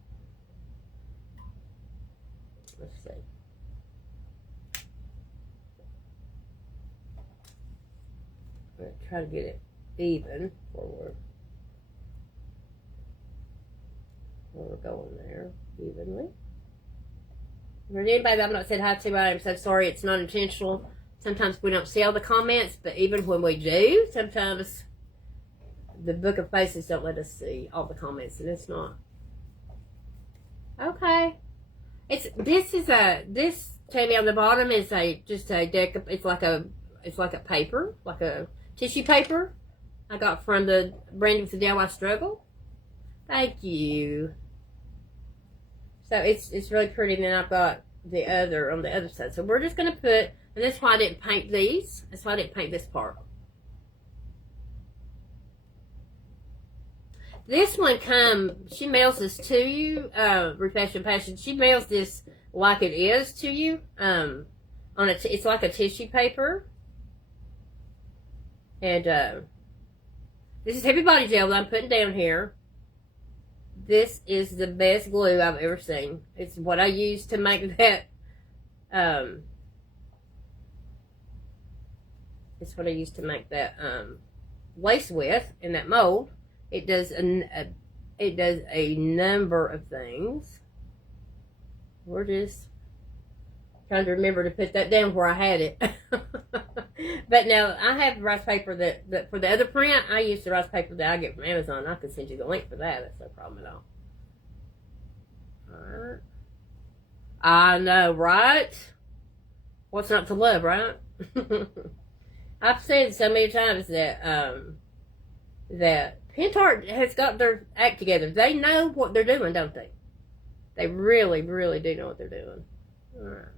let's see. I'm going to try to get it even where we're going there evenly. For anybody that I've not said hi to, I am so sorry. It's not intentional. Sometimes we don't see all the comments, but even when we do, sometimes the Book of Faces don't let us see all the comments, and it's not. Okay. This Tammy on the bottom is just a deck of, it's like a paper, like a tissue paper I got from the Brandy with the DIY Struggle. Thank you. So it's really pretty. And then I've got the other on the other side. So we're just going to put, and that's why I didn't paint these. That's why I didn't paint this part. This one she mails this to you, Refashion Passion. She mails this like it is to you. It's like a tissue paper. And this is Heavy Body Gel that I'm putting down here. This is the best glue I've ever seen. It's what I use to make that. It's what I use to make that lace with in that mold. It does a number of things. We're just trying to remember to put that down where I had it. But now I have rice paper that for the other print, I use the rice paper that I get from Amazon. I can send you the link for that. That's no problem at all. Alright. I know, right? What's not to love, right? I've said so many times that that Pentart has got their act together. They know what they're doing, don't they? They really, really do know what they're doing. Alright.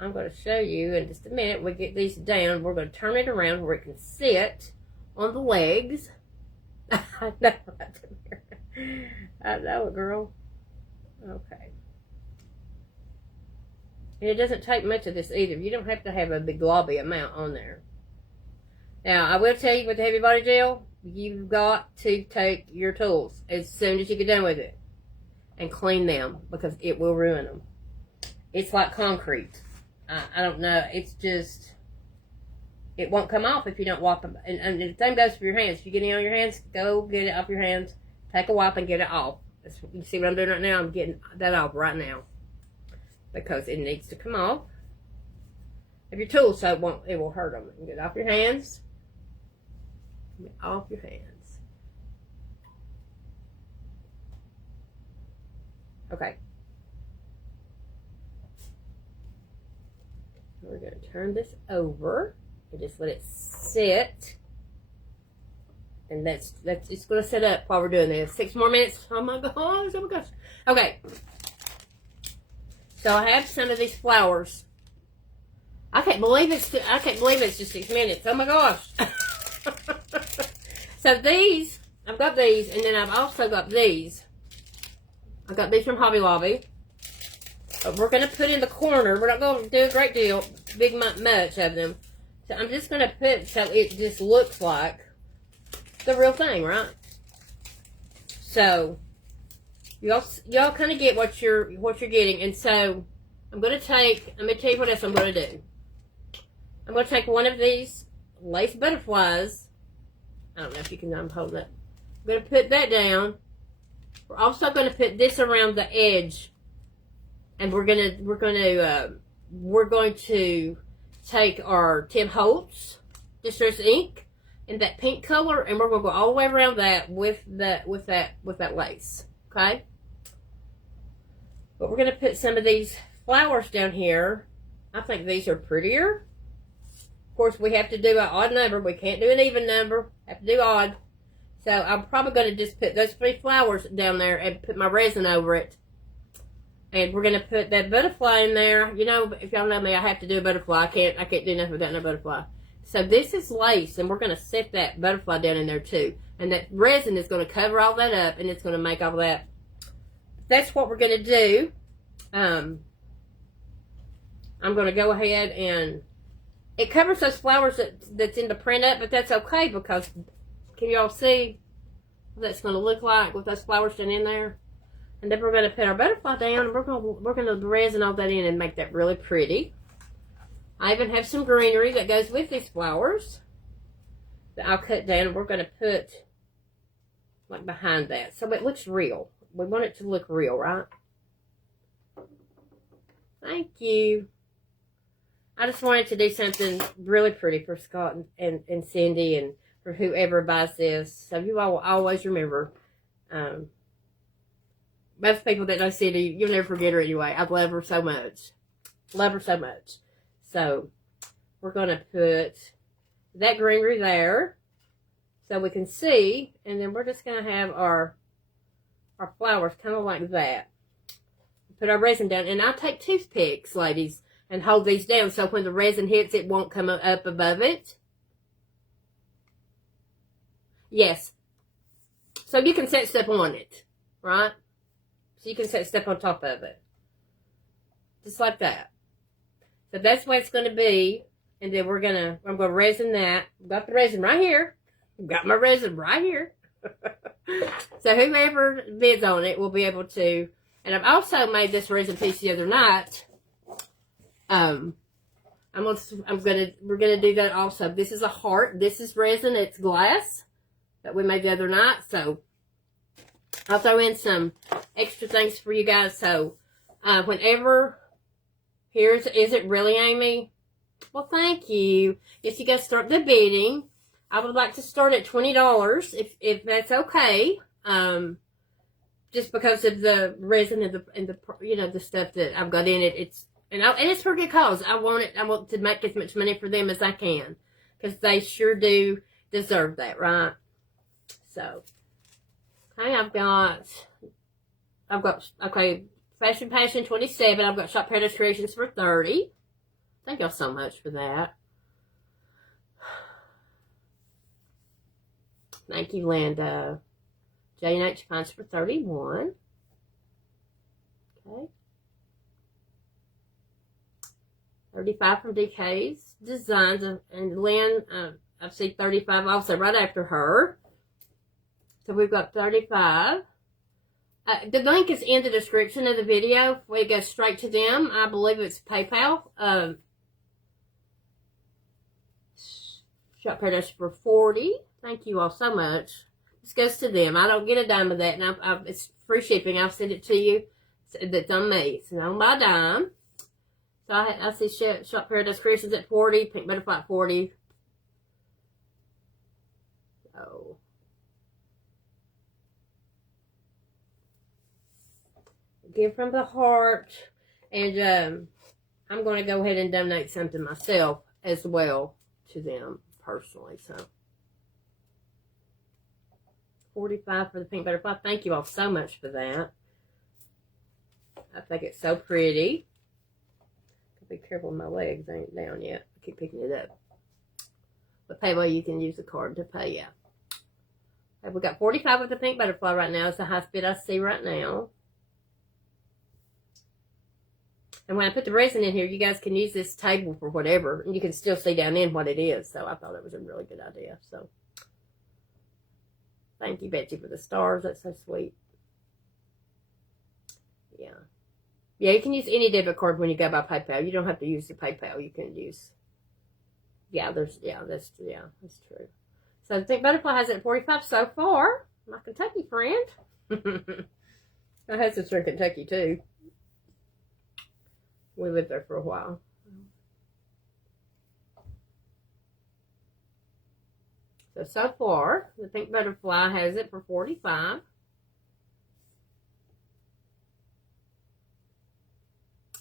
I'm going to show you in just a minute. We get these down. We're going to turn it around where it can sit on the legs. I know, I know it, girl. Okay. And it doesn't take much of this either. You don't have to have a big globby amount on there. Now, I will tell you with the Heavy Body Gel, you've got to take your tools as soon as you get done with it and clean them because it will ruin them. It's like concrete. I don't know. It's just, it won't come off if you don't wipe them. And the same goes for your hands. If you get it on your hands, go get it off your hands. Take a wipe and get it off. You see what I'm doing right now? I'm getting that off right now because it needs to come off of your tools so it will hurt them. Get it off your hands. Get off your hands. Okay. We're going to turn this over and just let it sit. And that's just going to sit up while we're doing this. 6 more minutes. Oh my gosh. Oh my gosh. Okay. So I have some of these flowers. I can't believe it's just 6 minutes. Oh my gosh. So these, I've got these, and then I've also got these. I got these from Hobby Lobby. We're going to put in the corner. We're not going to do a great deal, much of them. So I'm just going to put so it just looks like the real thing, right? So y'all kind of get what you're getting. And so I'm going to take. Let me tell you what else I'm going to do. I'm going to take one of these lace butterflies. I don't know if you can hold that. I'm going to put that down. We're also going to put this around the edge, and we're going to take our Tim Holtz Distress ink in that pink color, and we're going to go all the way around that with that lace. Okay. But we're going to put some of these flowers down here. I think these are prettier. Of course, we have to do an odd number. We can't do an even number. Have to do odd. So I'm probably going to just put those 3 flowers down there and put my resin over it. And we're going to put that butterfly in there. You know, if y'all know me, I have to do a butterfly. I can't do nothing without no butterfly. So this is lace, and we're going to set that butterfly down in there too. And that resin is going to cover all that up, and it's going to make all that. That's what we're going to do. I'm going to go ahead and it covers those flowers that's in the print up, but that's okay because can y'all see what that's going to look like with those flowers down in there? And then we're going to put our butterfly down, and we're going to resin all that in and make that really pretty. I even have some greenery that goes with these flowers that I'll cut down, and we're going to put like behind that so it looks real. We want it to look real, right? Thank you. I just wanted to do something really pretty for Scott and Cindy and for whoever buys this. So you all will always remember. Most people that know Cindy, you'll never forget her anyway. I love her so much. Love her so much. So we're going to put that greenery there so we can see. And then we're just going to have our flowers kind of like that. Put our resin down. And I'll take toothpicks, ladies, and hold these down so when the resin hits, it won't come up above it. Yes. So you can set stuff on it, right? So you can set stuff on top of it. Just like that. So that's what it's going to be. And then I'm going to resin that. I've got the resin right here. I've got my resin right here. So whoever bids on it will be able to. And I've also made this resin piece the other night. We're gonna do that also. This is a heart. This is resin. It's glass that we made the other night. So I'll throw in some extra things for you guys. So whenever is it really, Amy? Well, thank you. Yes, you guys start the bidding. I would like to start at $20 if that's okay. Just because of the resin and the the stuff that I've got in it. And it's for a good cause. I want to make as much money for them as I can. Because they sure do deserve that, right? So, okay, I've got, Fashion Passion 27. I've got Shop Paradise Creations for 30. Thank y'all so much for that. Thank you, Linda. J&H Pines for 31. Okay. 35 from DK's Designs. And Lynn, I see 35 also right after her. So we've got 35. The link is in the description of the video. We go straight to them. I believe it's PayPal. Shop Paradise for 40. Thank you all so much. This goes to them. I don't get a dime of that. And it's free shipping. I'll send it to you. That's on me. It's not my dime. So I see Shop Paradise Creations at 40. Pink Butterfly at 40. So. Give from the heart. And I'm going to go ahead and donate something myself as well to them personally. So 45 for the Pink Butterfly. Thank you all so much for that. I think it's so pretty. Be careful, my legs ain't down yet. I keep picking it up. But PayPal, you can use the card to pay, yeah. Okay, we got 45 with the Pink Butterfly right now. It's the highest bid I see right now. And when I put the resin in here, you guys can use this table for whatever. And you can still see down in what it is. So I thought it was a really good idea. So thank you, Betsy, for the stars. That's so sweet. Yeah. Yeah, you can use any debit card when you go by PayPal. You don't have to use the PayPal. You can use, that's true. So the Pink Butterfly has it at 45 so far. My Kentucky friend. I had sister in Kentucky too. We lived there for a while. So far, the Pink Butterfly has it for 45.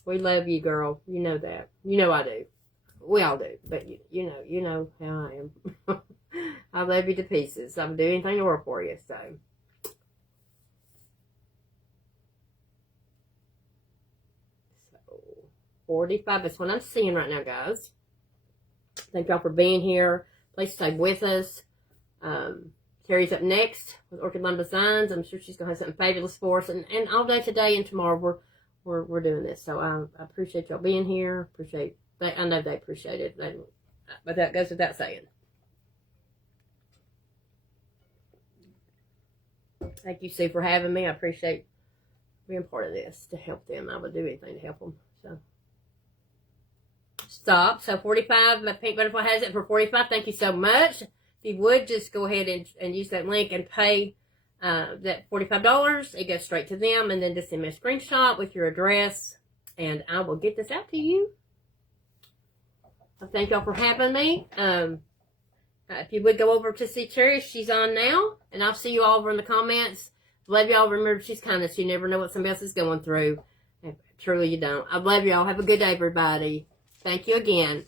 We love you, girl. You know that. You know I do. We all do. But you know how I am. I love you to pieces. I'm doing anything to work for you. So 45 is what I'm seeing right now, guys. Thank y'all for being here. Please stay with us. Terry's up next with Orchid Line Designs. I'm sure she's gonna have something fabulous for us. And all day today and tomorrow we're doing this. So I appreciate y'all being here. I know they appreciate it. But that goes without saying. Thank you, Sue, for having me. I appreciate being part of this to help them. I would do anything to help them. So stop. So 45. My Pink Butterfly has it for 45. Thank you so much. If you would just go ahead and use that link and pay that $45. It goes straight to them, and then just send me a screenshot with your address, and I will get this out to you. I thank y'all for having me. If you would go over to see Cherry, she's on now, and I'll see you all over in the comments. Love y'all. Remember, she's kindness. You never know what somebody else is going through. And truly, you don't. I love y'all. Have a good day, everybody. Thank you again.